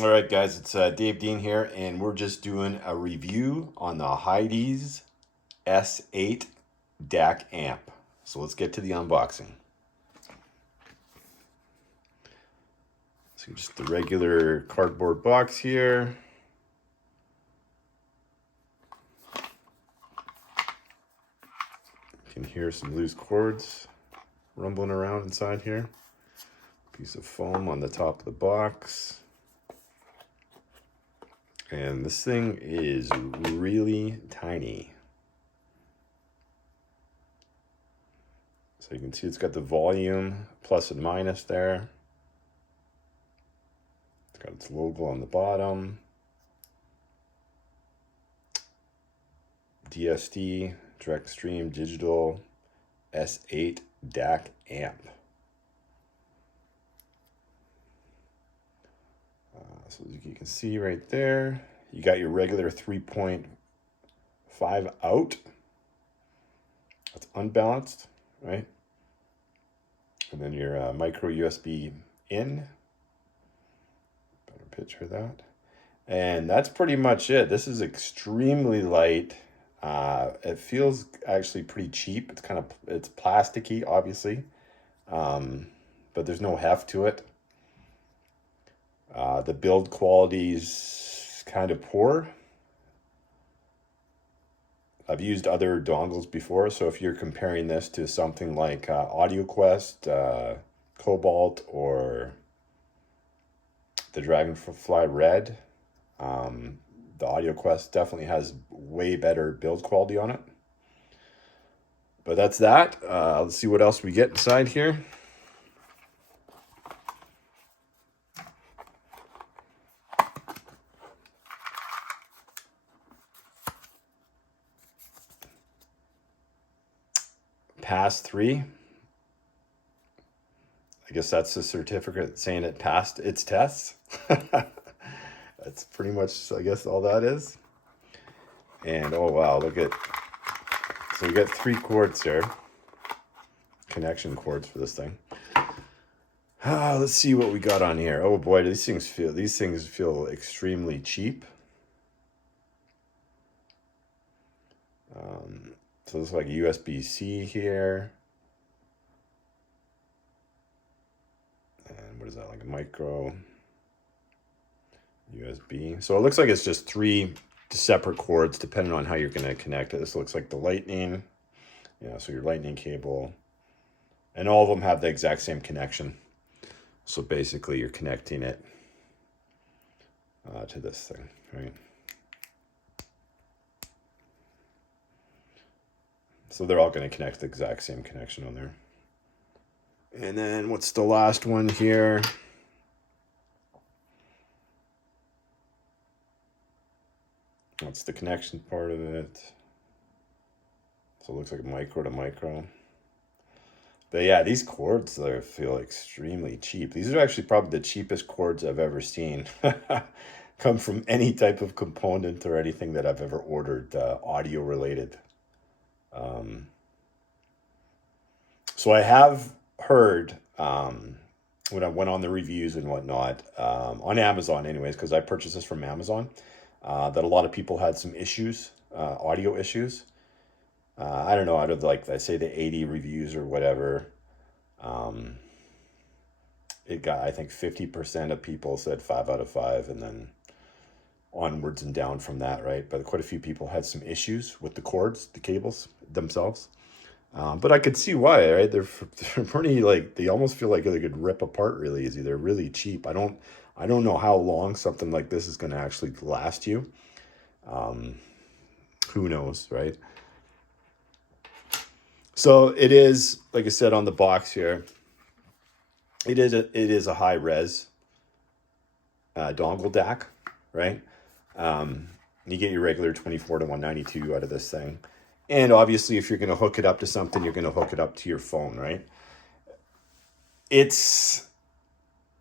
All right, guys, it's Dave Dean here, and we're just doing a review on the HIDIZS S8 DAC amp. So let's get to the unboxing. So just the regular cardboard box here. You can hear some loose cords rumbling around inside here. Piece of foam on the top of the box. And this thing is really tiny. So you can see it's got the volume plus and minus there. It's got its logo on the bottom. DSD, direct stream, digital, S8 DAC amp. So as you can see right there, you got your regular 3.5 out. That's unbalanced, right? And then your micro USB in. Better picture that. And that's pretty much it. This is extremely light. It feels actually pretty cheap. It's plasticky, obviously, but there's no heft to it. The build quality is kind of poor. I've used other dongles before, so if you're comparing this to something like AudioQuest, Cobalt, or the Dragonfly Red, the AudioQuest definitely has way better build quality on it. But that's that. Let's see what else we get inside here. Pass 3. I guess that's the certificate saying it passed its tests. That's pretty much, I guess, all that is. And oh wow, look at, so we got 3 cords there, connection cords for this thing. Let's see what we got on here. Oh boy, these things feel extremely cheap. So it's like a USB-C here. And what is that, like a micro USB? So it looks like it's just 3 separate cords depending on how you're going to connect it. This looks like the lightning. Yeah, so your lightning cable. And all of them have the exact same connection. So basically you're connecting it to this thing, right? So they're all going to connect the exact same connection on there. And then what's the last one here? That's the connection part of it. So it looks like micro to micro. But yeah, these cords there feel extremely cheap. These are actually probably the cheapest cords I've ever seen come from any type of component or anything that I've ever ordered audio related. So I have heard when I went on the reviews and whatnot, on Amazon anyways, because I purchased this from Amazon, that a lot of people had some issues, audio issues. I don't know, out of like, I say the 80 reviews or whatever, it got, I think 50% of people said 5 out of 5, and then onwards and down from that, right? But quite a few people had some issues with the cords, the cables themselves. But I could see why, right? They're pretty, like, they almost feel like they could rip apart really easy. They're really cheap. I don't know how long something like this is going to actually last you. Who knows, right? So it is, like I said on the box here, it is a high res dongle DAC, right? You get your regular 24 to 192 out of this thing. And obviously, if you're going to hook it up to something, you're going to hook it up to your phone, right? It's,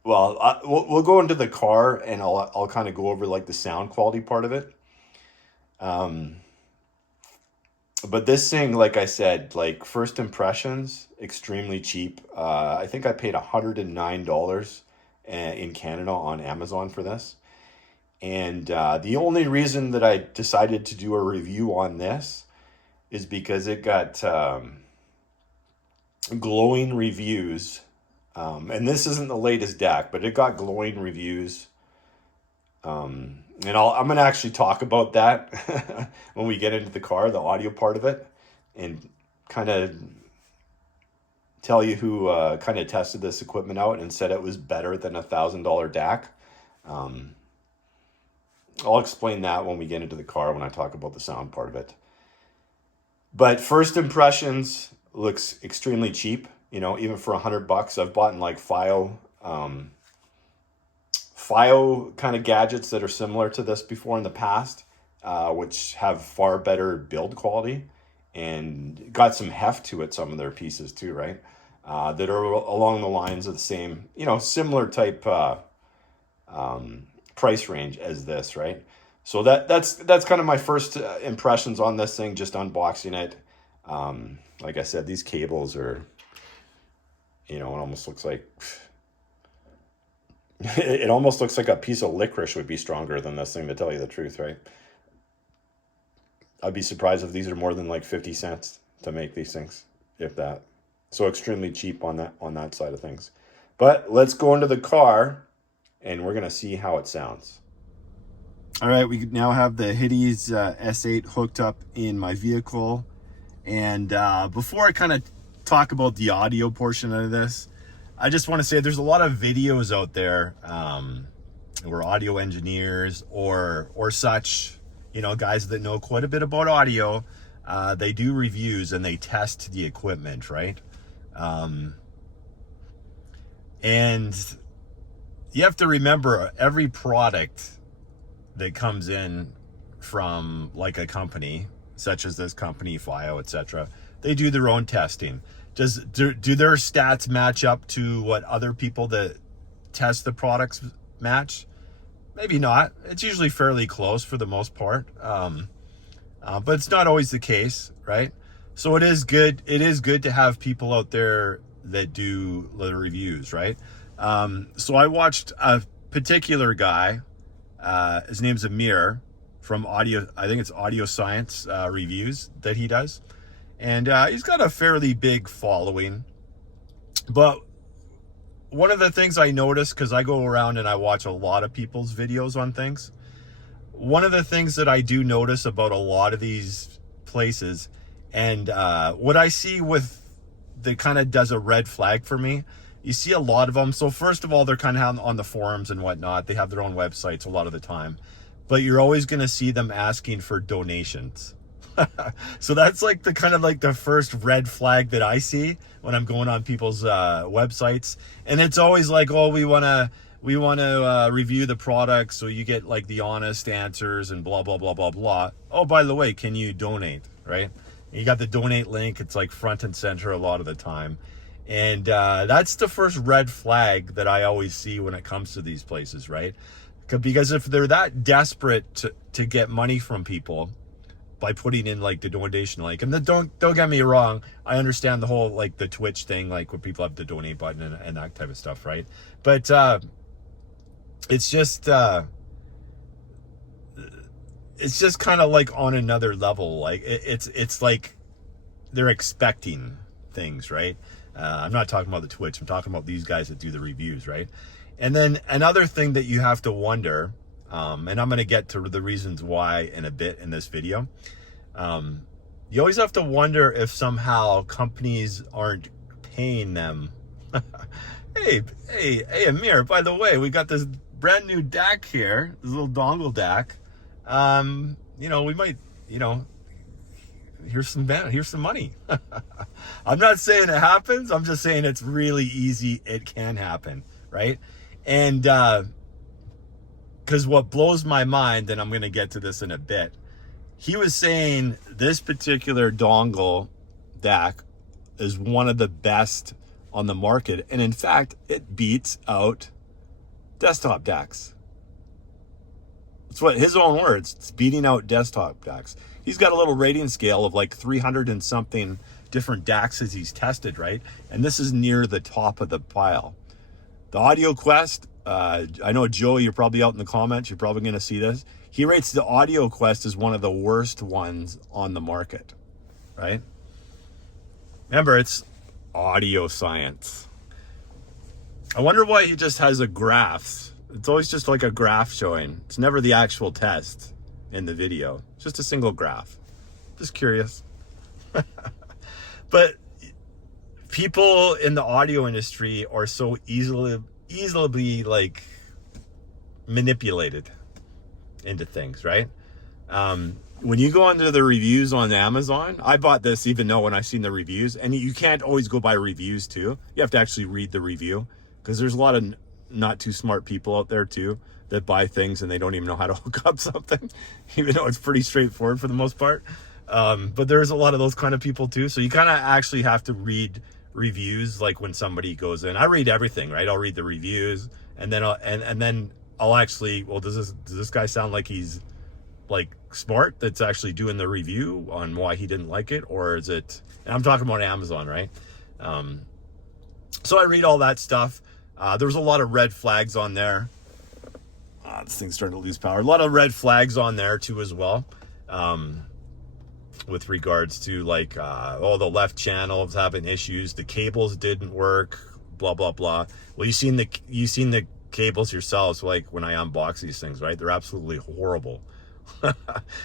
well, we'll go into the car and I'll kind of go over like the sound quality part of it. But this thing, like I said, like first impressions, extremely cheap. I think I paid $109 in Canada on Amazon for this. And the only reason that I decided to do a review on this is because it got glowing reviews. And this isn't the latest DAC, but it got glowing reviews. And I'm going to actually talk about that when we get into the car, the audio part of it, and kind of tell you who kind of tested this equipment out and said it was better than $1,000 DAC. I'll explain that when we get into the car, when I talk about the sound part of it. But first impressions, looks extremely cheap. You know, even for $100, I've bought in like FiO kind of gadgets that are similar to this before in the past, which have far better build quality and got some heft to it, some of their pieces too, right? That are along the lines of the same, you know, similar type price range as this, right? So that's kind of my first impressions on this thing, just unboxing it. Like I said, these cables are, you know, it almost looks like it almost looks like a piece of licorice would be stronger than this thing, to tell you the truth, right? I'd be surprised if these are more than like 50 cents to make these things, if that. So extremely cheap on that side of things. But let's go into the car and we're gonna see how it sounds. All right, we now have the HIDIZS S8 hooked up in my vehicle. And before I kind of talk about the audio portion of this, I just want to say there's a lot of videos out there where audio engineers or such, you know, guys that know quite a bit about audio, they do reviews and they test the equipment, right? And you have to remember, every product that comes in from like a company, such as this company, FiO, etc., they do their own testing. Do their stats match up to what other people that test the products match? Maybe not. It's usually fairly close for the most part, but it's not always the case, right? So it is good. It is good to have people out there that do the reviews, right? So I watched a particular guy. His name's Amir from Audio. I think it's Audio Science reviews that he does. And he's got a fairly big following. But one of the things I noticed, because I go around and I watch a lot of people's videos on things, one of the things that I do notice about a lot of these places, and what I see with that kind of does a red flag for me, you see a lot of them. So first of all, they're kind of on the forums and whatnot. They have their own websites a lot of the time. But you're always going to see them asking for donations. So that's like the kind of like the first red flag that I see when I'm going on people's websites. And it's always like, oh, we want to review the product so you get like the honest answers and blah, blah, blah, blah, blah. Oh, by the way, can you donate, right? You got the donate link. It's like front and center a lot of the time. And that's the first red flag that I always see when it comes to these places, right? Because if they're that desperate to get money from people by putting in like the donation link, and then don't get me wrong, I understand the whole like the Twitch thing, like when people have the donate button and that type of stuff, right? But it's just kind of like on another level. Like it's like they're expecting things, right? I'm not talking about the Twitch. I'm talking about these guys that do the reviews, right? And then another thing that you have to wonder, and I'm going to get to the reasons why in a bit in this video. You always have to wonder if somehow companies aren't paying them. Hey, Amir, by the way, we got this brand new DAC here, this little dongle DAC. You know, we might, you know, here's some money. I'm not saying it happens. I'm just saying it's really easy. It can happen, right? And because what blows my mind, and I'm going to get to this in a bit, he was saying this particular dongle DAC is one of the best on the market. And in fact, it beats out desktop DACs. It's what his own words. It's beating out desktop DACs. He's got a little rating scale of like 300 and something different DACs as he's tested, right? And this is near the top of the pile. The AudioQuest, I know, Joe, you're probably out in the comments. You're probably going to see this. He rates the AudioQuest as one of the worst ones on the market, right? Remember, it's audio science. I wonder why he just has a graph. It's always just like a graph showing. It's never the actual test in the video. It's just a single graph. Just curious. But people in the audio industry are so easily like manipulated into things, right? When you go into the reviews on Amazon, I bought this even though when I seen the reviews, and you can't always go by reviews too. You have to actually read the review, because there's a lot of not too smart people out there too that buy things and they don't even know how to hook up something, even though it's pretty straightforward for the most part. But there's a lot of those kind of people too. So you kind of actually have to read reviews. Like when somebody goes in, I read everything, right? I'll read the reviews, and then I'll actually, well, does this guy sound like he's like smart that's actually doing the review on why he didn't like it, or is it, and I'm talking about Amazon, right? So I read all that stuff. There was a lot of red flags on there. This thing's starting to lose power. A lot of red flags on there too as well. With regards to like, the left channel was having issues, the cables didn't work, blah blah blah. Well, you've seen the cables yourselves, like when I unbox these things, right? They're absolutely horrible.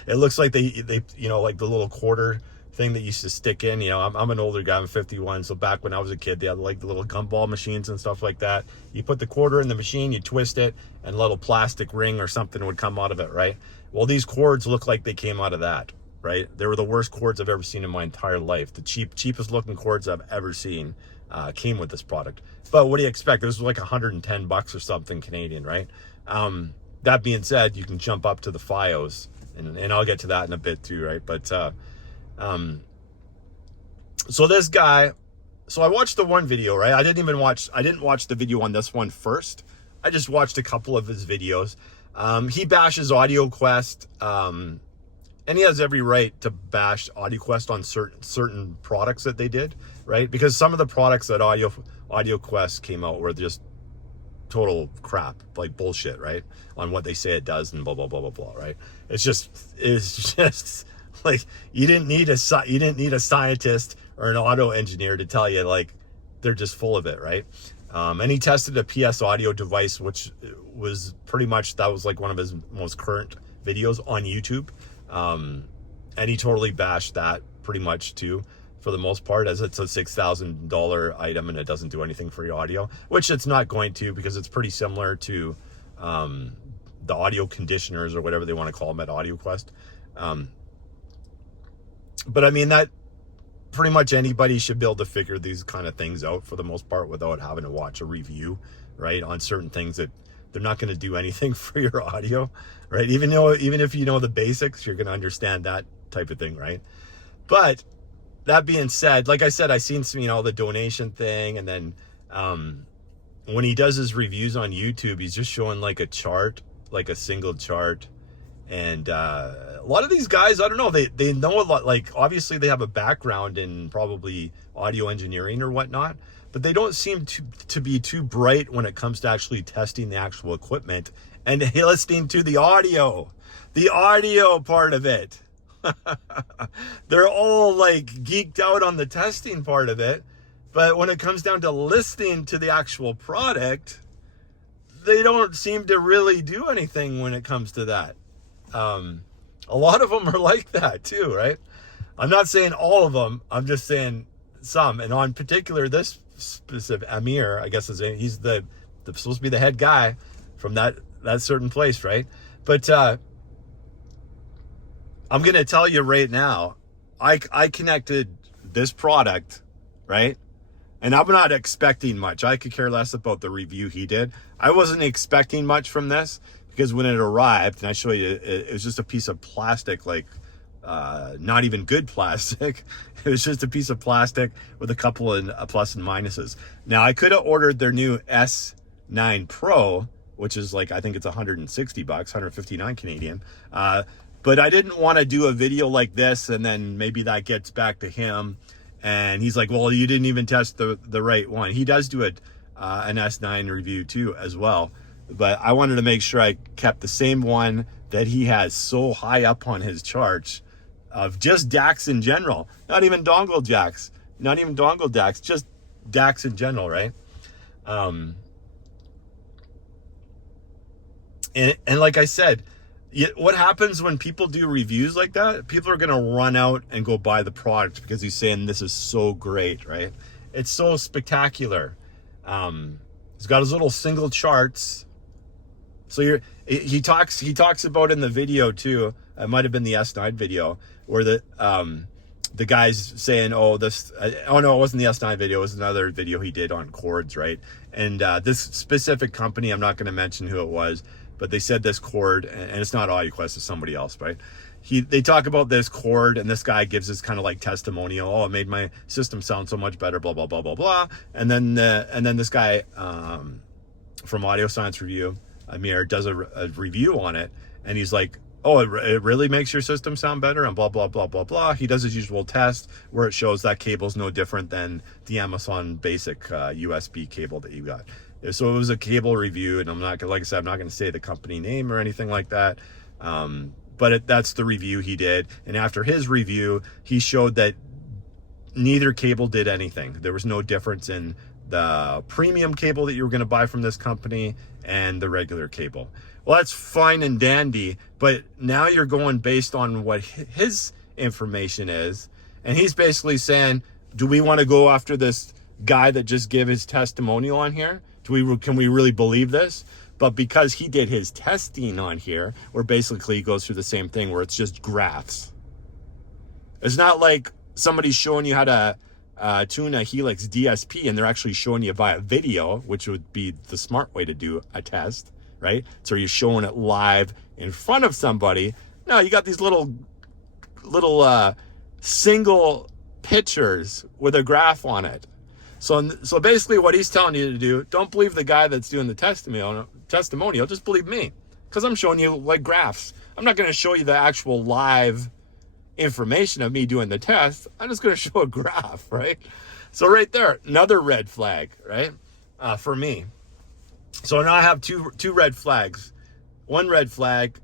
It looks like they like the little quarter thing that used to stick in. I'm an older guy, I'm 51, so back when I was a kid, they had like the little gumball machines and stuff like that. You put the quarter in the machine, you twist it, and a little plastic ring or something would come out of it, right? Well, these cords look like they came out of that, right? They were the worst cords I've ever seen in my entire life. The cheapest looking cords I've ever seen came with this product. But what do you expect? This was like $110 or something Canadian, right? That being said, you can jump up to the FiOS, and I'll get to that in a bit too, right? But so this guy, so I watched the one video, right? I didn't watch the video on this one first. I just watched a couple of his videos. He bashes AudioQuest, and he has every right to bash AudioQuest on certain products that they did, right? Because some of the products that AudioQuest came out were just total crap, like bullshit, right? On what they say it does and blah blah blah blah blah, right? It's just like you didn't need a scientist or an auto engineer to tell you, like, they're just full of it, right? And he tested a PS audio device, which was pretty much, that was like one of his most current videos on YouTube. And he totally bashed that pretty much too, for the most part, as it's a $6,000 item and it doesn't do anything for your audio, which it's not going to, because it's pretty similar to the audio conditioners or whatever they want to call them at AudioQuest. But I mean, that pretty much anybody should be able to figure these kind of things out for the most part without having to watch a review, right? On certain things that they're not going to do anything for your audio, right? Even if you know the basics, you're going to understand that type of thing, right? But that being said, like I said, I seen some, the donation thing, and then when he does his reviews on YouTube, he's just showing like a chart, like a single chart. And a lot of these guys, I don't know, they know a lot, like obviously they have a background in probably audio engineering or whatnot, but they don't seem to be too bright when it comes to actually testing the actual equipment and listening to the audio part of it. They're all like geeked out on the testing part of it, but when it comes down to listening to the actual product, they don't seem to really do anything when it comes to that. A lot of them are like that too, right? I'm not saying all of them, I'm just saying some. And on particular, this specific Amir, I guess he's the supposed to be the head guy from that certain place, right? But I'm gonna tell you right now, I connected this product, right? And I'm not expecting much. I could care less about the review he did. I wasn't expecting much from this, because when it arrived, and I show you, it was just a piece of plastic, like not even good plastic. It was just a piece of plastic with a couple of plus and minuses. Now, I could have ordered their new S9 Pro, which is like, I think it's $160, 159 Canadian. But I didn't want to do a video like this, and then maybe that gets back to him. And he's like, well, you didn't even test the right one. He does do an S9 review too, as well. but I wanted to make sure I kept the same one that he has so high up on his charts of just DACs in general, not even dongle jacks, not even dongle DACs, just DACs in general, right? And like I said, what happens when people do reviews like that? People are going to run out and go buy the product because he's saying this is so great, right? It's so spectacular. He's got his little single charts. So he talks about in the video too. It might have been the S9 video where the guy's saying, oh no, it wasn't the S9 video. It was another video he did on chords, right? And this specific company, I'm not going to mention who it was, but they said this chord, and it's not AudioQuest, it's somebody else, right? They talk about this chord, and this guy gives this kind of like testimonial. Oh, it made my system sound so much better, blah blah blah blah blah. And then this guy from Audio Science Review, Amir, does a review on it, and he's like, oh, it really makes your system sound better, and blah blah blah blah blah. He does his usual test where it shows that cable's no different than the Amazon basic USB cable that you got. So it was a cable review, and I'm not gonna, like I said, I'm not going to say the company name or anything like that. But that's the review he did. And after his review, he showed that neither cable did anything. There was no difference in the premium cable that you were going to buy from this company and the regular cable. Well, that's fine and dandy, but now you're going based on what his information is. And he's basically saying, do we want to go after this guy that just gave his testimonial on here? Can we really believe this? But because he did his testing on here, where basically he goes through the same thing where it's just graphs. It's not like somebody's showing you how to tune a Helix DSP and they're actually showing you via video, which would be the smart way to do a test, right? So you're showing it live in front of somebody. No, you got these little single pictures with a graph on it. So basically what he's telling you to do, don't believe the guy that's doing the testimonial, just believe me. Because I'm showing you like graphs. I'm not going to show you the actual live information of me doing the test. I'm just going to show a graph, right? So right there, another red flag, right? For me. So now I have two red flags. One red flag,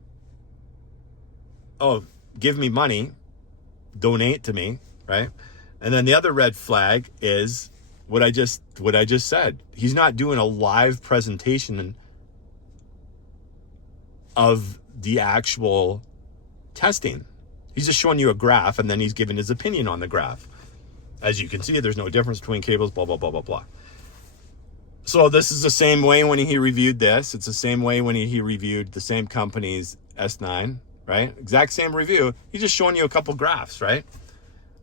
oh, give me money, donate to me, right? And then the other red flag is what I just said. He's not doing a live presentation of the actual testing. He's just showing you a graph, and then he's giving his opinion on the graph. As you can see, there's no difference between cables, blah, blah, blah, blah, blah. So this is the same way when he reviewed this. It's the same way when he reviewed the same company's S9, right? Exact same review. He's just showing you a couple graphs, right?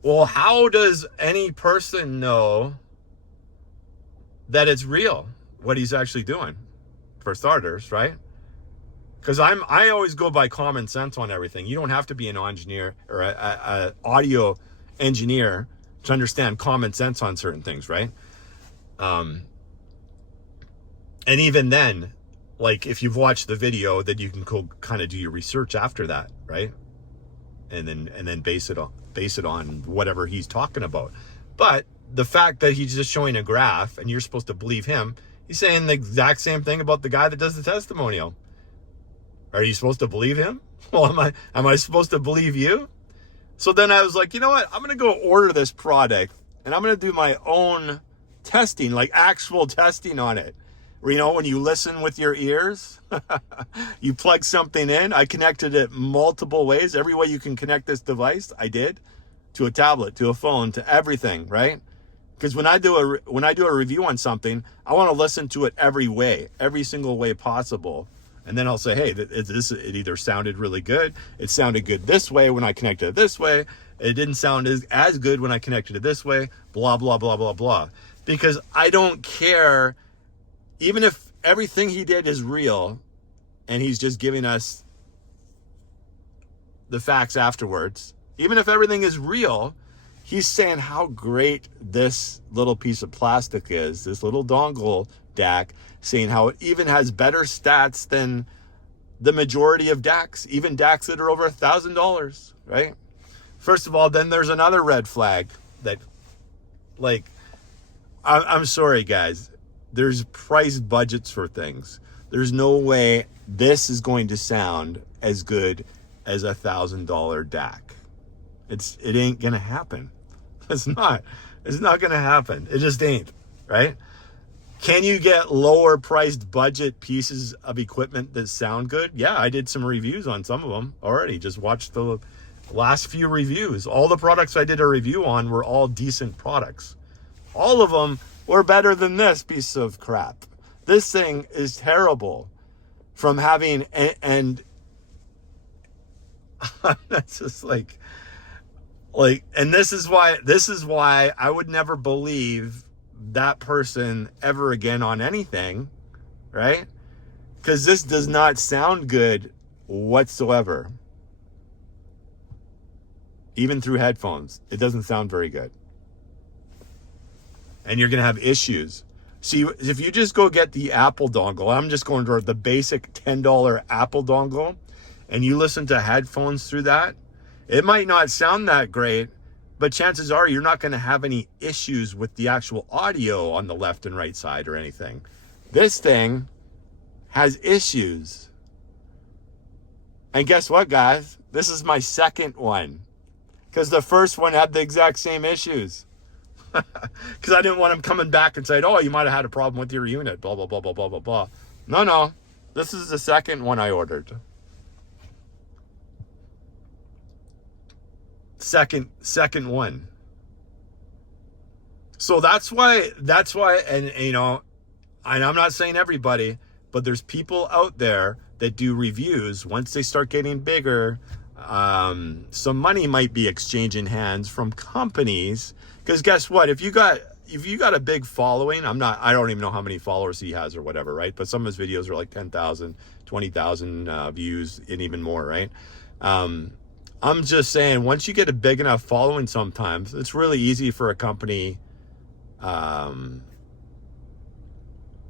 Well, how does any person know that it's real, what he's actually doing, for starters, right? Because I always go by common sense on everything. You don't have to be an engineer or a audio engineer to understand common sense on certain things, right? And even then, like if you've watched the video, then you can go kind of do your research after that, right? And then base it on whatever he's talking about. But the fact that he's just showing a graph and you're supposed to believe him, he's saying the exact same thing about the guy that does the testimonial. Are you supposed to believe him? Well, am I supposed to believe you? So then I was like, you know what? I'm going to go order this product and I'm going to do my own testing, like actual testing on it. Where, you know, when you listen with your ears, you plug something in. I connected it multiple ways. Every way you can connect this device, I did. To a tablet, to a phone, to everything, right? Because when I do a review on something, I want to listen to it every single way possible. And then I'll say, hey, it either sounded really good. It sounded good this way when I connected it this way. It didn't sound as good when I connected it this way, blah, blah, blah, blah, blah. Because I don't care, even if everything he did is real and he's just giving us the facts afterwards, even if everything is real, he's saying how great this little piece of plastic is, this little dongle DAC, saying how it even has better stats than the majority of DACs, even DACs that are over $1,000, right? First of all, then there's another red flag that, like, I'm sorry, guys. There's price budgets for things. There's no way this is going to sound as good as $1,000 DAC. It ain't gonna happen. It's not gonna happen. It just ain't, right? Can you get lower priced budget pieces of equipment that sound good? Yeah, I did some reviews on some of them already. Just watched the last few reviews. All the products I did a review on were all decent products. All of them were better than this piece of crap. This thing is terrible from having, and that's just like, and this is why I would never believe that person ever again on anything, right? Because this does not sound good whatsoever. Even through headphones, it doesn't sound very good. And you're going to have issues. See, if you just go get the Apple dongle, I'm just going to the basic $10 Apple dongle, and you listen to headphones through that, it might not sound that great, but chances are you're not going to have any issues with the actual audio on the left and right side or anything. This thing has issues. And guess what, guys? This is my second one, because the first one had the exact same issues. Because I didn't want him coming back and saying, oh, you might have had a problem with your unit, blah, blah, blah, blah, blah, blah, blah. No. This is the second one I ordered. Second one. So that's why, and you know, and I'm not saying everybody, but there's people out there that do reviews. Once they start getting bigger, some money might be exchanging hands from companies. Because guess what? If you got a big following, I don't even know how many followers he has or whatever, right? But some of his videos are like 10,000, 20,000 views and even more, right? I'm just saying, once you get a big enough following, sometimes it's really easy for a company, and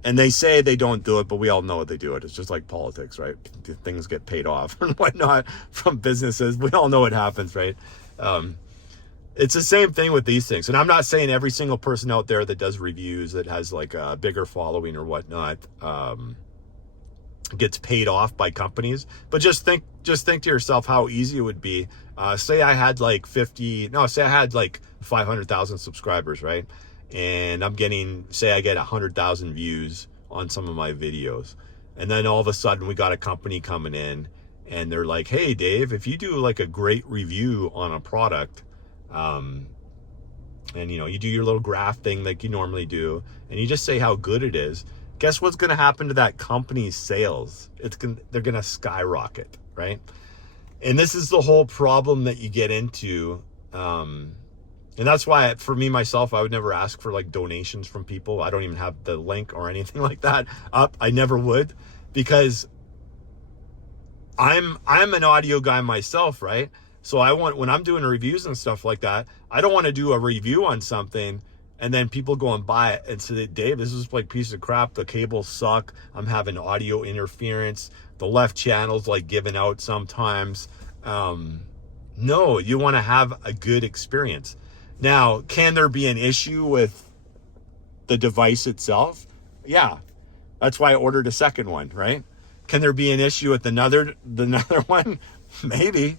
they say they don't do it, but we all know they do it. It's just like politics, right? Things get paid off and whatnot from businesses. We all know it happens, right? It's the same thing with these things. And I'm not saying every single person out there that does reviews that has like a bigger following or whatnot, gets paid off by companies, but just think to yourself how easy it would be. Say I had like 500,000 subscribers, right? And I'm getting, say I get 100,000 views on some of my videos. And then all of a sudden we got a company coming in and they're like, hey Dave, if you do like a great review on a product, and you know, you do your little graph thing like you normally do, and you just say how good it is, guess what's going to happen to that company's sales? They're going to skyrocket, right? And this is the whole problem that you get into. And that's why, for me, myself, I would never ask for like donations from people. I don't even have the link or anything like that up. I never would, because I'm an audio guy myself, right? So when I'm doing reviews and stuff like that, I don't want to do a review on something and then people go and buy it and say, Dave, this is like a piece of crap. The cables suck. I'm having audio interference. The left channel's like giving out sometimes. No, you want to have a good experience. Now, can there be an issue with the device itself? Yeah, that's why I ordered a second one, right? Can there be an issue with another one? Maybe.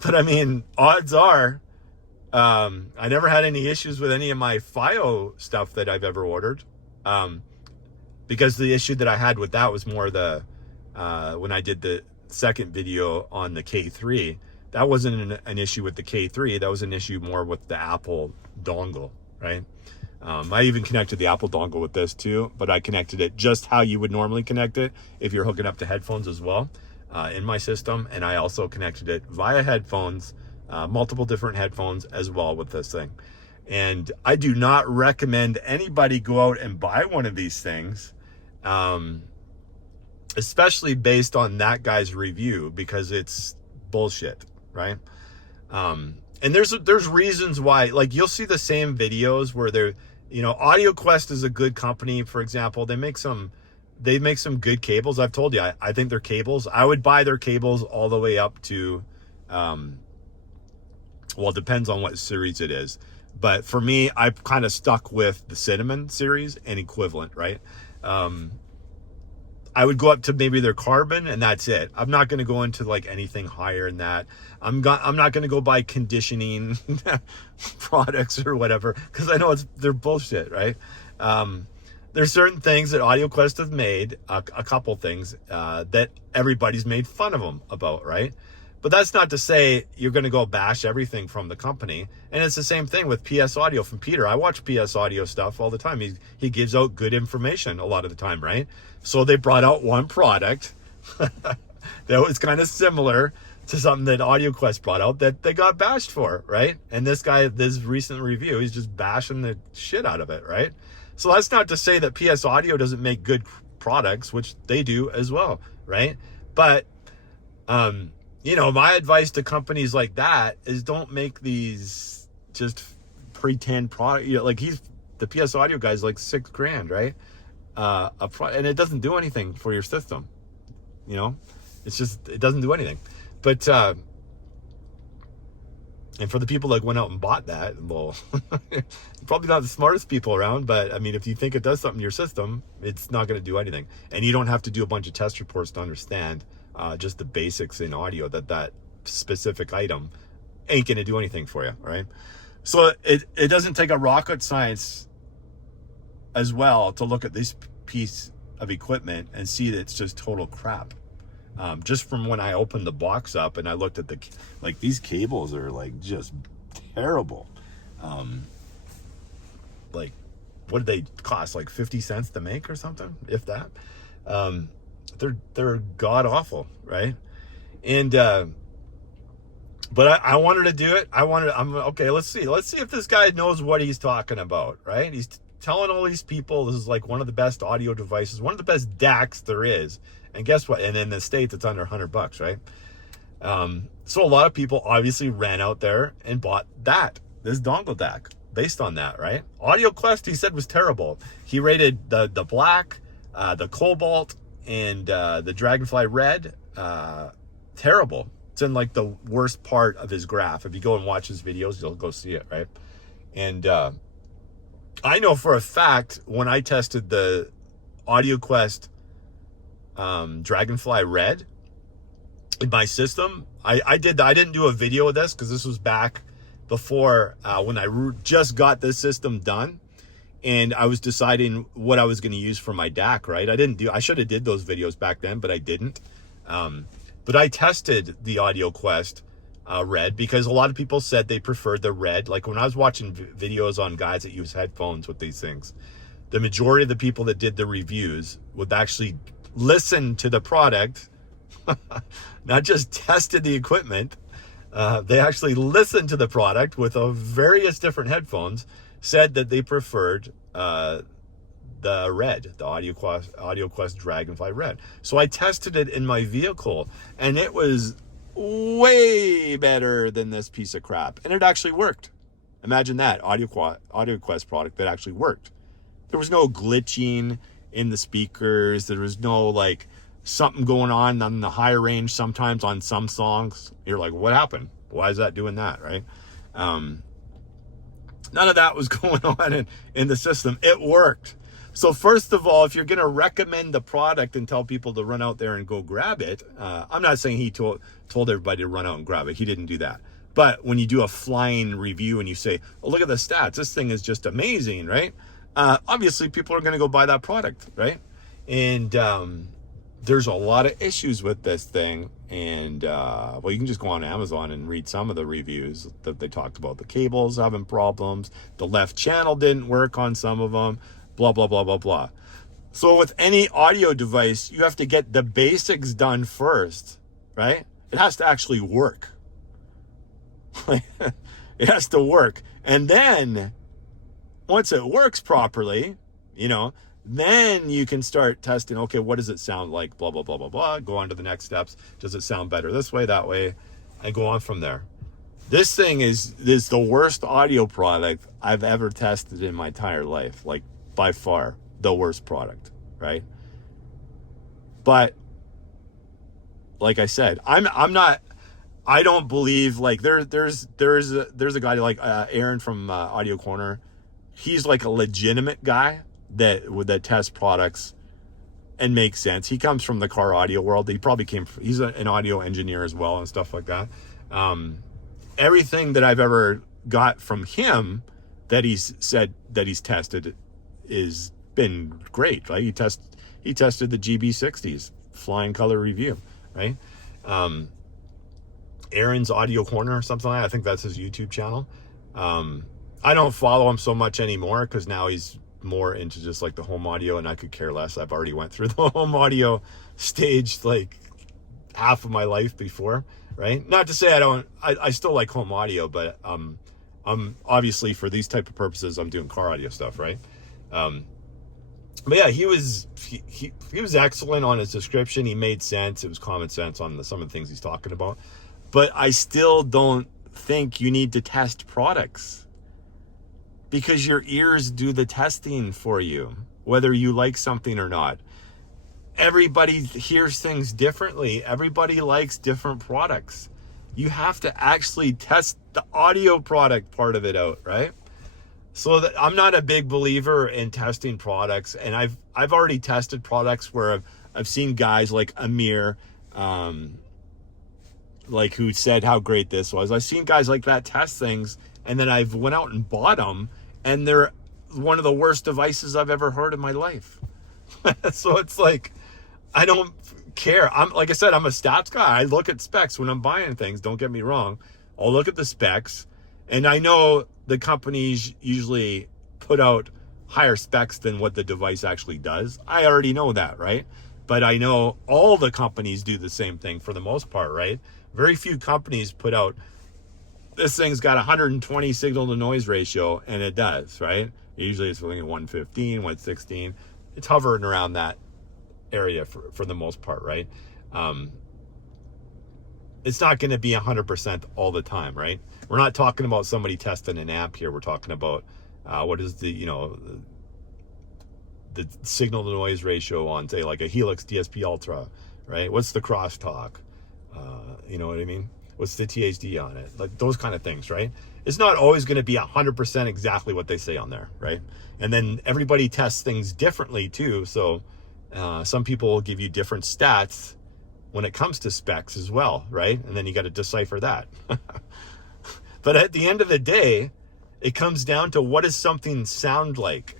But I mean, odds are, I never had any issues with any of my FiO stuff that I've ever ordered. Because the issue that I had with that was more when I did the second video on the K3, that wasn't an issue with the K3. That was an issue more with the Apple dongle, right? I even connected the Apple dongle with this too, but I connected it just how you would normally connect it if you're hooking up to headphones as well. In my system, and I also connected it via headphones, multiple different headphones as well with this thing. And I do not recommend anybody go out and buy one of these things, especially based on that guy's review, because it's bullshit, right? And there's reasons why, like, you'll see the same videos where they're, you know, AudioQuest is a good company, for example. They make some good cables. I've told you, I think their cables, I would buy their cables all the way up to, well, it depends on what series it is. But for me, I've kind of stuck with the Cinnamon series and equivalent, right? I I would go up to maybe their carbon, and that's it. I'm not going to go into like anything higher than that. I'm not going to go buy conditioning products or whatever, because I know they're bullshit, right? There's certain things that AudioQuest has made, a couple things that everybody's made fun of them about, right? But that's not to say you're going to go bash everything from the company. And it's the same thing with PS Audio from Peter. I watch PS Audio stuff all the time. He gives out good information a lot of the time, right? So they brought out one product that was kind of similar to something that AudioQuest brought out that they got bashed for, right? And this recent review, he's just bashing the shit out of it, right? So that's not to say that PS Audio doesn't make good products, which they do as well, right? But, you know, my advice to companies like that is don't make these just pretend product. You know, like the PS Audio guy's like $6,000, right? And it doesn't do anything for your system. You know, it doesn't do anything. But and for the people that went out and bought that, well, probably not the smartest people around, but I mean, if you think it does something to your system, it's not going to do anything. And you don't have to do a bunch of test reports to understand just the basics in audio that specific item ain't going to do anything for you, right? So it doesn't take a rocket science as well to look at this piece of equipment and see that it's just total crap. Just from when I opened the box up and I looked at these cables are like just terrible. Like, what did they cost? Like 50 cents to make or something, if that. They're god awful, right? And but I wanted to do it. Okay, let's see if this guy knows what he's talking about, right? He's telling all these people this is like one of the best audio devices, one of the best DACs there is. And guess what? And in the States, it's under $100, right? So a lot of people obviously ran out there and bought this dongle DAC based on that, right? AudioQuest, he said, was terrible. He rated the black, the cobalt, and the Dragonfly Red terrible. It's in like the worst part of his graph. If you go and watch his videos, you'll go see it, right? And I know for a fact when I tested the AudioQuest Dragonfly Red in my system, I didn't do a video of this because this was back before when I just got this system done and I was deciding what I was going to use for my DAC, right? I should have did those videos back then, but I didn't. But I tested the AudioQuest Red because a lot of people said they preferred the red. Like when I was watching videos on guys that use headphones with these things, the majority of the people that did the reviews would actually listen to the product, not just tested the equipment. They actually listened to the product with various different headphones, said that they preferred the red, the AudioQuest Dragonfly Red. So I tested it in my vehicle and it was way better than this piece of crap. And it actually worked. Imagine that, AudioQuest product that actually worked. There was no glitching in the speakers. There was no like something going on the higher range sometimes on some songs. You're like, what happened? Why is that doing that, right? None of that was going on in the system. It worked. So first of all, if you're going to recommend the product and tell people to run out there and go grab it, I'm not saying he told everybody to run out and grab it. He didn't do that. But when you do a flying review and you say, oh, look at the stats, this thing is just amazing, right? Obviously, people are going to go buy that product, right? And there's a lot of issues with this thing. And, well, you can just go on Amazon and read some of the reviews that they talked about. The cables having problems. The left channel didn't work on some of them. Blah, blah, blah, blah, blah. So with any audio device, you have to get the basics done first, right? It has to actually work. It has to work. And then once it works properly, then you can start testing, okay, what does it sound like? Blah, blah, blah, blah, blah. Go on to the next steps. Does it sound better this way, that way? And go on from there. This thing is the worst audio product I've ever tested in my entire life. Like, by far, the worst product, right? But, like I said, I don't believe, like, there's a guy like Aaron from Audio Corner. He's like a legitimate guy that tests products and makes sense. He comes from the car audio world. He's an audio engineer as well and stuff like that. Everything that I've ever got from him that he's said that he's tested is been great, right? He tested the GB60s, flying color review, right? Aaron's Audio Corner or something like that. I think that's his YouTube channel. I don't follow him so much anymore because now he's more into just like the home audio, and I could care less. I've already went through the home audio stage like half of my life before, right? Not to say I still like home audio, but I'm obviously for these type of purposes, I'm doing car audio stuff, right? But yeah, he was excellent on his description. He made sense. It was common sense on some of the things he's talking about. But I still don't think you need to test products, because your ears do the testing for you, whether you like something or not. Everybody hears things differently. Everybody likes different products. You have to actually test the audio product part of it out, right? So that I'm not a big believer in testing products, and I've already tested products where I've seen guys like Amir, like who said how great this was. I've seen guys like that test things, and then I've went out and bought them, and they're one of the worst devices I've ever heard in my life. So it's like, I don't care. Like I said, I'm a stats guy. I look at specs when I'm buying things. Don't get me wrong. I'll look at the specs, and I know the companies usually put out higher specs than what the device actually does. I already know that, right? But I know all the companies do the same thing for the most part, right? Very few companies put out, this thing's got 120 signal to noise ratio, and it does, right? Usually it's only 115, 116. It's hovering around that area for the most part, right? It's not going to be 100% all the time, right? We're not talking about somebody testing an amp here. We're talking about what is the signal to noise ratio on, say, like a Helix DSP Ultra, right? What's the crosstalk? You know what I mean? What's the THD on it? Like those kind of things, right? It's not always going to be 100% exactly what they say on there, right? And then everybody tests things differently too. So some people will give you different stats when it comes to specs as well, right? And then you got to decipher that. But at the end of the day, it comes down to, what does something sound like?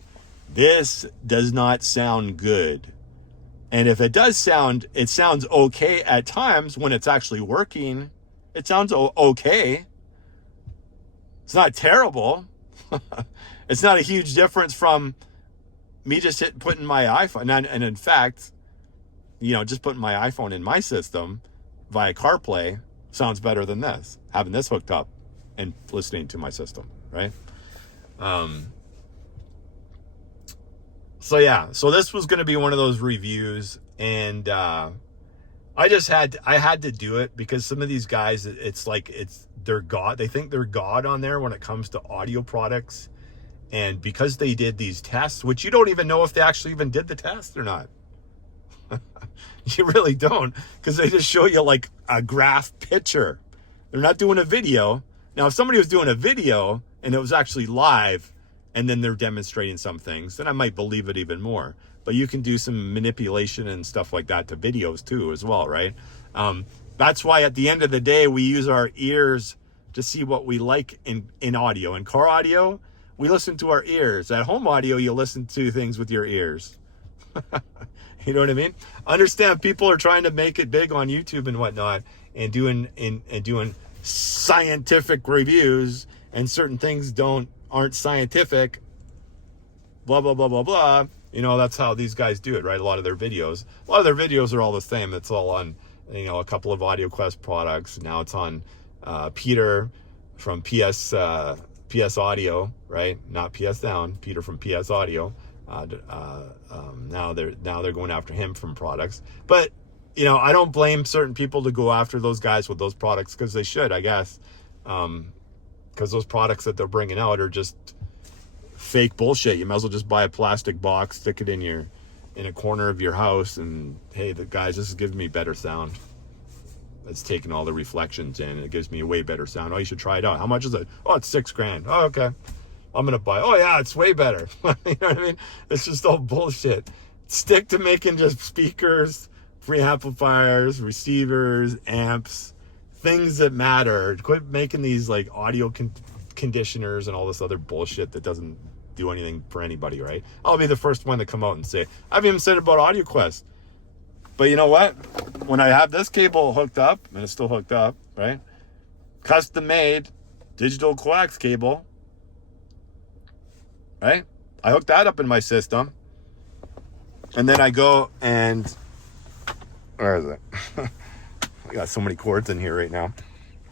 This does not sound good. And if it does sound, it sounds okay at times when it's actually working. It sounds okay. It's not terrible. It's not a huge difference from me just putting my iPhone, and in fact, just putting my iPhone in my system via CarPlay sounds better than this, having this hooked up and listening to my system, right? So this was going to be one of those reviews, and I had to do it because some of these guys, they're God. They think they're God on there when it comes to audio products. And because they did these tests, which you don't even know if they actually even did the test or not. You really don't, because they just show you like a graph picture. They're not doing a video. Now, if somebody was doing a video and it was actually live and then they're demonstrating some things, then I might believe it even more. But you can do some manipulation and stuff like that to videos too as well, right? That's why at the end of the day, we use our ears to see what we like in audio. In car audio, we listen to our ears. At home audio, you listen to things with your ears. You know what I mean? Understand, people are trying to make it big on YouTube and whatnot, and doing scientific reviews, and certain things aren't scientific. Blah blah blah blah blah. That's how these guys do it, right? A lot of their videos are all the same. It's all on, a couple of AudioQuest products. Now it's on Peter from PS Audio, right? Not PS Down. Peter from PS Audio. Now they're going after him from products, but I don't blame certain people to go after those guys with those products, because they should, I guess, because those products that they're bringing out are just fake bullshit. You might as well just buy a plastic box, stick it in a corner of your house, and hey, this is giving me better sound. It's taking all the reflections in. It gives me a way better sound. Oh, you should try it out. How much is it? Oh, it's $6,000. Oh, okay. I'm going to buy. Oh yeah, it's way better. You know what I mean? It's just all bullshit. Stick to making just speakers, preamplifiers, receivers, amps, things that matter. Quit making these like audio conditioners and all this other bullshit that doesn't do anything for anybody, right? I'll be the first one to come out and say, I've even said about AudioQuest. But you know what? When I have this cable hooked up, and it's still hooked up, right? Custom made digital coax cable, right? I hook that up in my system. And then I go and, where is it? I got so many cords in here right now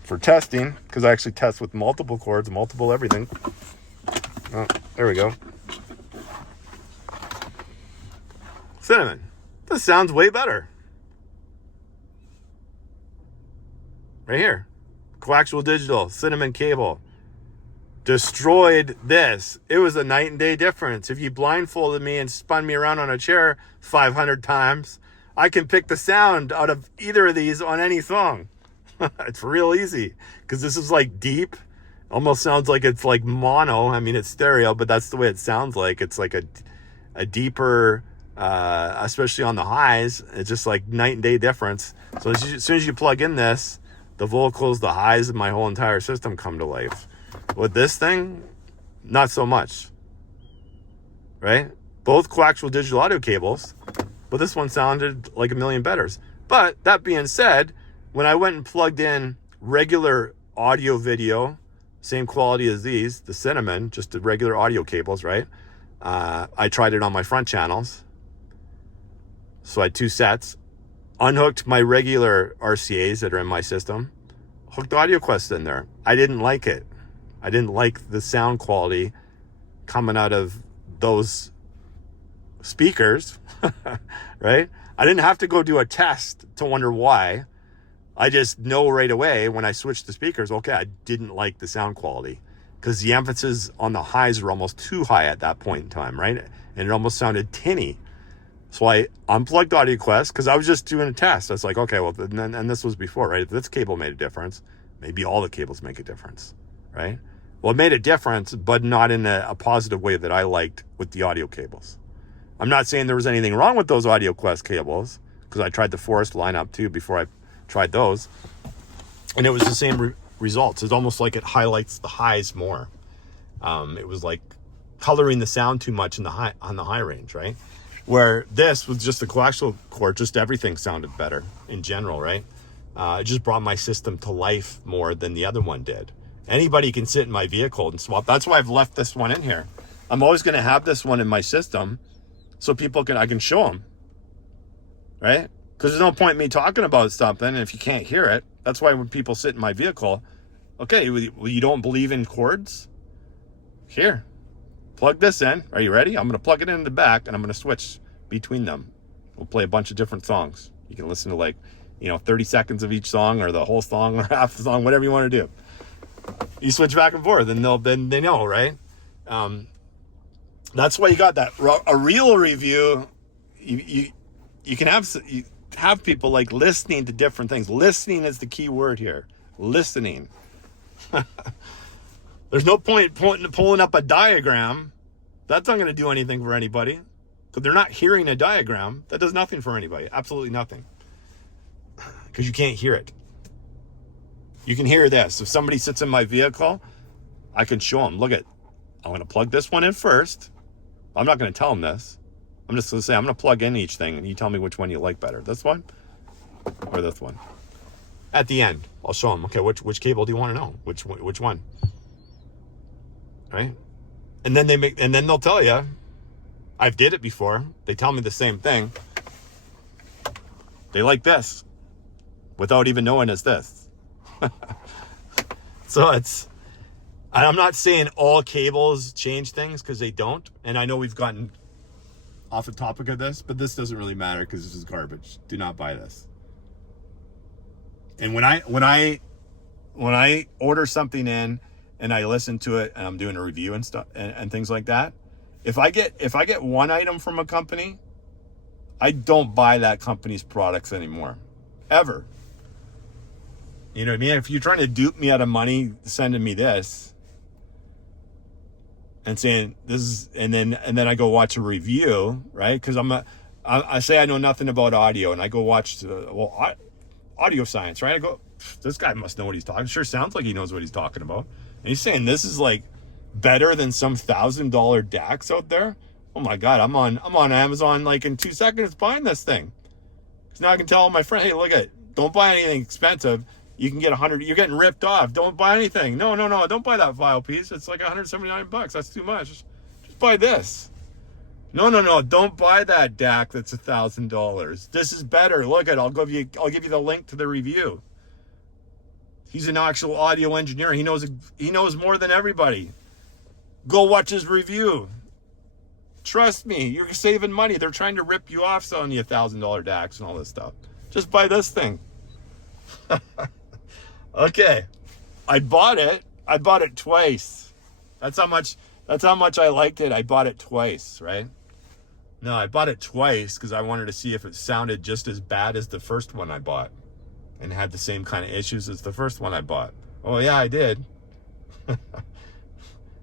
for testing, because I actually test with multiple cords, multiple everything. Oh, there we go. Cinnamon. This sounds way better. Right here. Coaxial digital, cinnamon cable. Destroyed this. It was a night and day difference. If you blindfolded me and spun me around on a chair 500 times, I can pick the sound out of either of these on any song. It's real easy, because this is like deep. Almost sounds like it's like mono. I mean, it's stereo, but that's the way it sounds like. It's like a deeper, especially on the highs. It's just like night and day difference. So as soon as you plug in this, the vocals, the highs of my whole entire system come to life. With this thing, not so much, right? Both coaxial digital audio cables, but this one sounded like a million better. But that being said, when I went and plugged in regular audio video, same quality as these, the cinnamon, just the regular audio cables, right? I tried it on my front channels. So I had 2 sets, unhooked my regular RCAs that are in my system, hooked AudioQuest in there. I didn't like it. I didn't like the sound quality coming out of those speakers, right? I didn't have to go do a test to wonder why. I just know right away when I switched the speakers, okay, I didn't like the sound quality, because the emphasis on the highs were almost too high at that point in time, right? And it almost sounded tinny. So I unplugged AudioQuest because I was just doing a test. I was like, okay, well, and this was before, right? If this cable made a difference, maybe all the cables make a difference, right? Well, it made a difference, but not in a positive way that I liked with the audio cables. I'm not saying there was anything wrong with those AudioQuest cables, because I tried the Forest lineup too before I tried those, and it was the same results. It's almost like it highlights the highs more. It was like coloring the sound too much in the high range, right? Where this was just the coaxial cord, just everything sounded better in general, right? It just brought my system to life more than the other one did. Anybody can sit in my vehicle and swap. That's why I've left this one in here. I'm always going to have this one in my system so I can show them, right? Because there's no point in me talking about something if you can't hear it. That's why when people sit in my vehicle, okay, well, you don't believe in chords? Here, plug this in. Are you ready? I'm going to plug it in the back, and I'm going to switch between them. We'll play a bunch of different songs. You can listen to 30 seconds of each song, or the whole song, or half the song, whatever you want to do. You switch back and forth, and then they know, right? That's why you got that. A real review, you can have people like listening to different things. Listening is the key word here. Listening. There's no point pulling up a diagram. That's not going to do anything for anybody, because they're not hearing a diagram. That does nothing for anybody. Absolutely nothing. Because you can't hear it. You can hear this. If somebody sits in my vehicle, I can show them. Look I'm going to plug this one in first. I'm not going to tell them this. I'm just going to say, I'm going to plug in each thing, and you tell me which one you like better. This one or this one? At the end, I'll show them, okay, which cable do you want to know? Which one? Right? And then they'll tell you. I've did it before. They tell me the same thing. They like this without even knowing it's this. So I'm not saying all cables change things, because they don't. And I know we've gotten off the topic of this, but this doesn't really matter, because this is garbage. Do not buy this. And when I order something in and I listen to it and I'm doing a review and stuff and things like that, if I get one item from a company, I don't buy that company's products anymore, ever. You know what I mean? If you're trying to dupe me out of money, sending me this and saying this is, and then I go watch a review, right? Because I say I know nothing about audio, and I go watch audio science, right? I go, this guy must know what he's talking. Sure sounds like he knows what he's talking about. And he's saying this is like better than some $1,000 DACs out there. Oh my God, I'm on Amazon like in 2 seconds buying this thing. Because now I can tell all my friends, hey, look at, don't buy anything expensive. You can get 100. You're getting ripped off. Don't buy anything. No, don't buy that file piece. It's like $179. That's too much. Just buy this. No, don't buy that DAC that's $1,000. This is better. Look at, I'll give you the link to the review. He's an actual audio engineer. He knows more than everybody. Go watch his review. Trust me, you're saving money. They're trying to rip you off selling you $1,000 DACs and all this stuff. Just buy this thing. Okay. I bought it twice. That's how much I liked it. I bought it twice, right? No, I bought it twice because I wanted to see if it sounded just as bad as the first one I bought and had the same kind of issues as the first one I bought. Oh yeah, I did.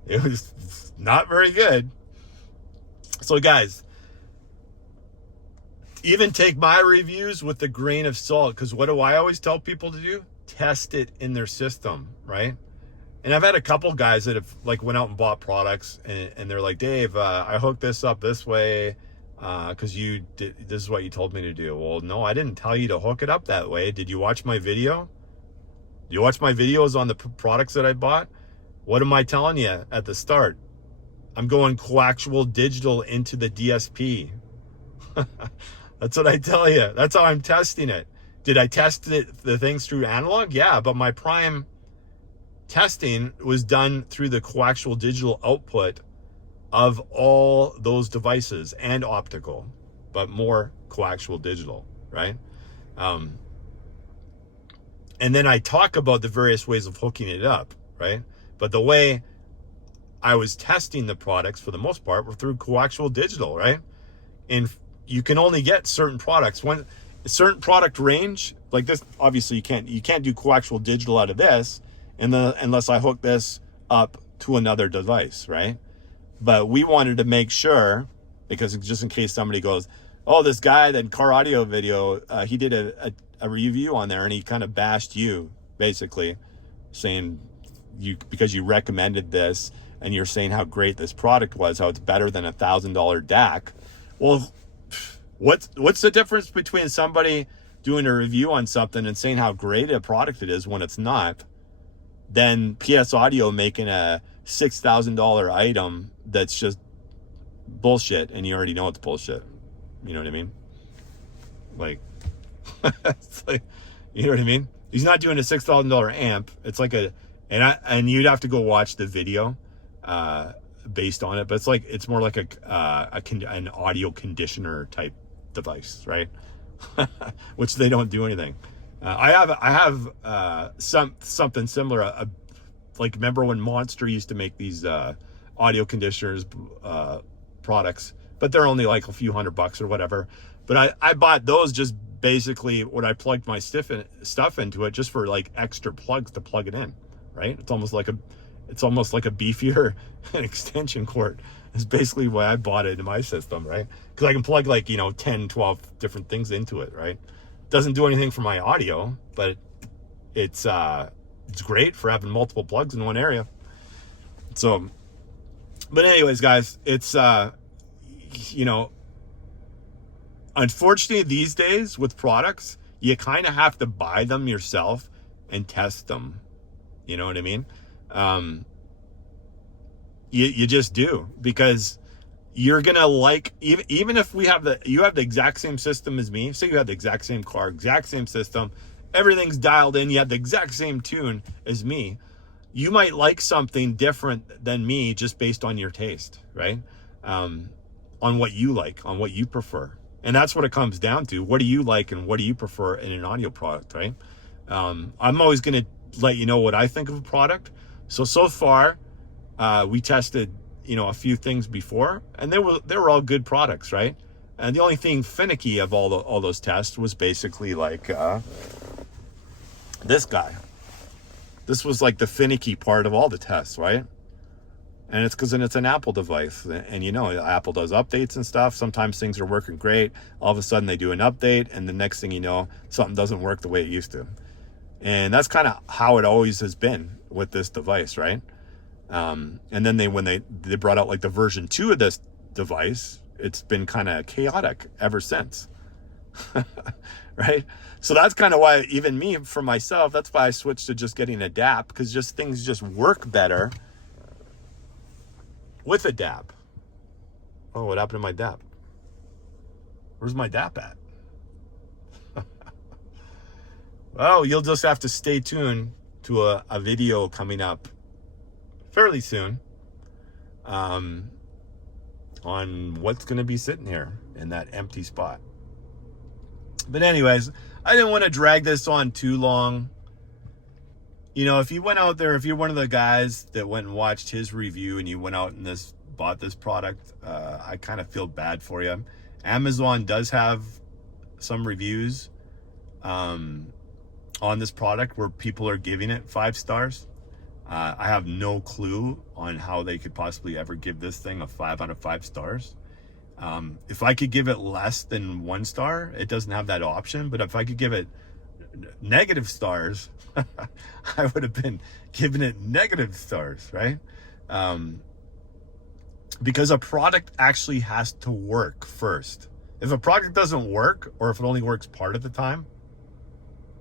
It was not very good. So guys, even take my reviews with a grain of salt, because what do I always tell people to do? Test it in their system, right? And I've had a couple guys that have like went out and bought products and they're like, Dave, I hooked this up this way because this is what you told me to do. Well, no, I didn't tell you to hook it up that way. Did you watch my video? You watch my videos on the products that I bought? What am I telling you at the start? I'm going coaxial digital into the DSP. That's what I tell you. That's how I'm testing it. Did I test the things through analog? Yeah, but my prime testing was done through the coaxial digital output of all those devices and optical, but more coaxial digital, right? And then I talk about the various ways of hooking it up, right? But the way I was testing the products for the most part were through coaxial digital, right? And you can only get certain products when a certain product range like this. Obviously, you can't do coaxial digital out of this, unless I hook this up to another device, right? But we wanted to make sure, because just in case somebody goes, oh, this guy that car audio video, he did a review on there and he kind of bashed you, basically, saying because you recommended this and you're saying how great this product was, how it's better than $1,000 DAC. Well, what's the difference between somebody doing a review on something and saying how great a product it is when it's not, than PS Audio making a $6,000 item that's just bullshit and you already know it's bullshit? You know what I mean? Like, it's like, you know what I mean? He's not doing a $6,000 amp. It's like and you'd have to go watch the video based on it, but it's more like an audio conditioner type device, right? Which they don't do anything. I have something similar. Like, remember when Monster used to make these audio conditioners products, but they're only like a few $100 or whatever. But I bought those just basically when I plugged my stuff into it, just for like extra plugs to plug it in, right? It's almost like a beefier extension cord. Is basically why I bought it in my system, right? Because I can plug 10, 12 different things into it, right? Doesn't do anything for my audio, but it's great for having multiple plugs in one area. So, but anyways, guys, it's unfortunately these days with products, you kind of have to buy them yourself and test them. You know what I mean? You just do, because you're gonna even if you have the exact same system as me. Say you have the exact same car, exact same system, everything's dialed in, you have the exact same tune as me. You might like something different than me just based on your taste, right? On what you like, on what you prefer. And that's what it comes down to. What do you like and what do you prefer in an audio product, right? I'm always gonna let you know what I think of a product. So far, we tested, a few things before, and they were all good products, right? And the only thing finicky of all those tests was basically like this guy. This was like the finicky part of all the tests, right? And it's because it's an Apple device. And you know, Apple does updates and stuff. Sometimes things are working great. All of a sudden they do an update, and the next thing you know, something doesn't work the way it used to. And that's kind of how it always has been with this device, right? And then when they brought out like the version 2 of this device, it's been kind of chaotic ever since. Right? So that's kind of why, even me, for myself, that's why I switched to just getting a DAP, because just things just work better with a DAP. Oh, what happened to my DAP? Where's my DAP at? Well, you'll just have to stay tuned to a video coming up fairly soon on what's going to be sitting here in that empty spot. But anyways, I didn't want to drag this on too long. You know, if you went out there, if you're one of the guys that went and watched his review and you went out and bought this product, I kind of feel bad for you. Amazon does have some reviews on this product where people are giving it 5 stars. I have no clue on how they could possibly ever give this thing a 5 out of 5 stars. If I could give it less than 1 star, it doesn't have that option. But if I could give it negative stars, I would have been giving it negative stars, right? Because a product actually has to work first. If a product doesn't work, or if it only works part of the time,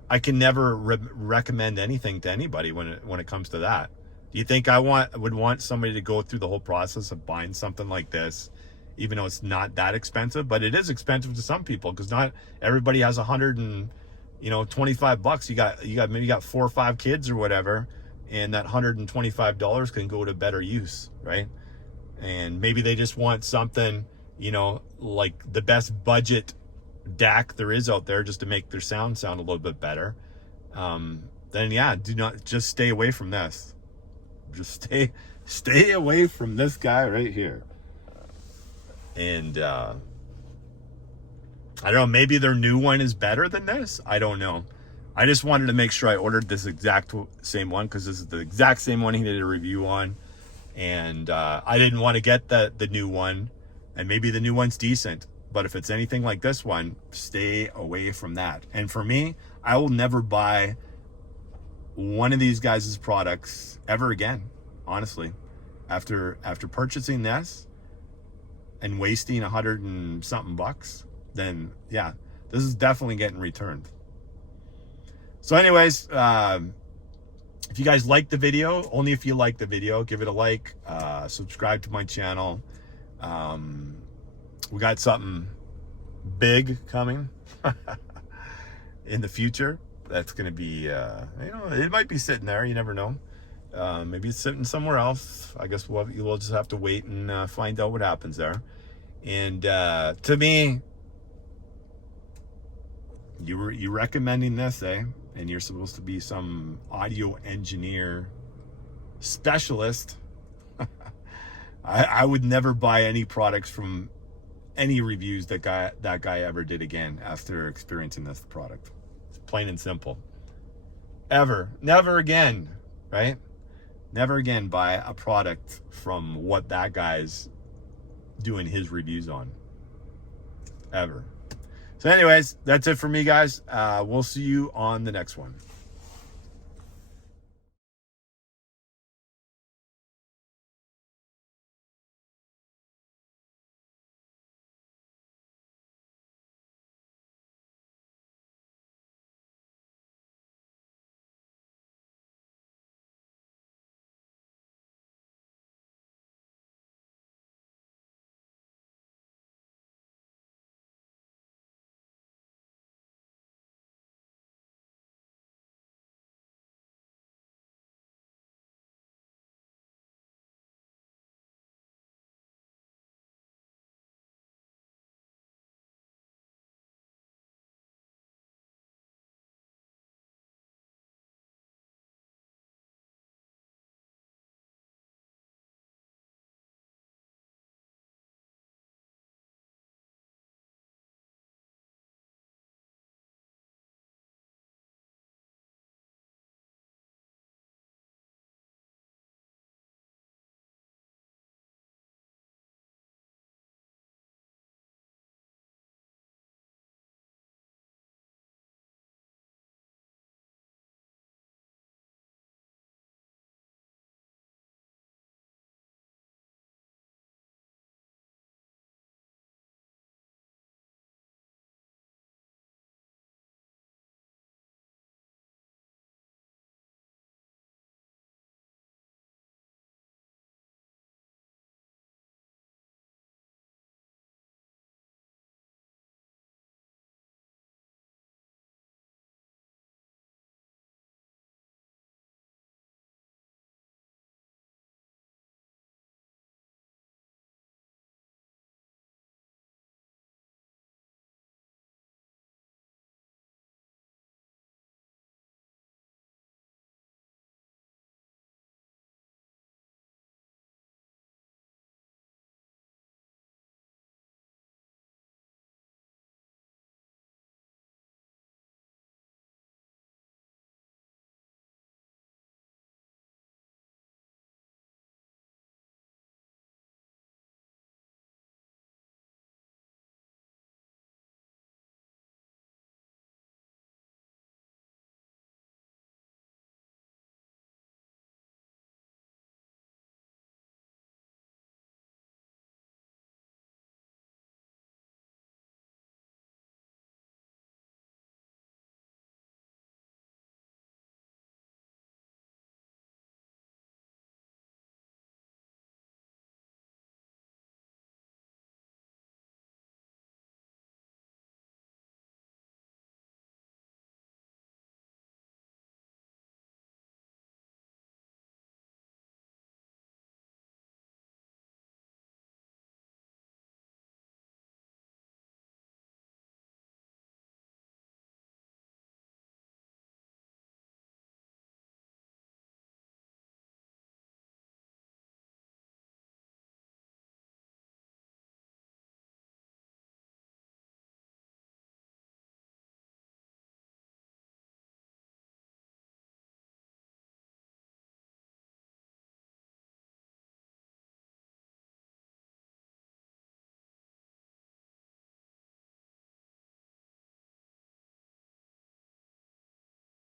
I can never recommend anything to anybody when it comes to that. Do you think I would want somebody to go through the whole process of buying something like this, even though it's not that expensive? But it is expensive to some people, because not everybody has $125. You got 4 or 5 kids or whatever, and that $125 can go to better use, right? And maybe they just want something, like the best budget DAC there is out there, just to make their sound a little bit better. Then yeah, do not, just stay away from this. Just stay away from this guy right here. And I don't know, maybe their new one is better than this. I don't know. I just wanted to make sure I ordered this exact same one, because this is the exact same one he did a review on. And I didn't want to get the new one, and maybe the new one's decent, but if it's anything like this one, stay away from that. And for me, I will never buy one of these guys' products ever again, honestly. After purchasing this and wasting $100 and something bucks, then yeah, this is definitely getting returned. So anyways, if you guys like the video, only if you like the video, give it a like, subscribe to my channel. We got something big coming in the future. That's going to be, it might be sitting there. You never know. Maybe it's sitting somewhere else. I guess we'll just have to wait and find out what happens there. And to me, you recommending this, eh? And you're supposed to be some audio engineer specialist. I would never buy any products from any reviews that guy ever did again after experiencing this product. It's plain and simple. Never again, right? Never again buy a product from what that guy's doing his reviews on. Ever. So anyways, that's it for me, guys. We'll see you on the next one.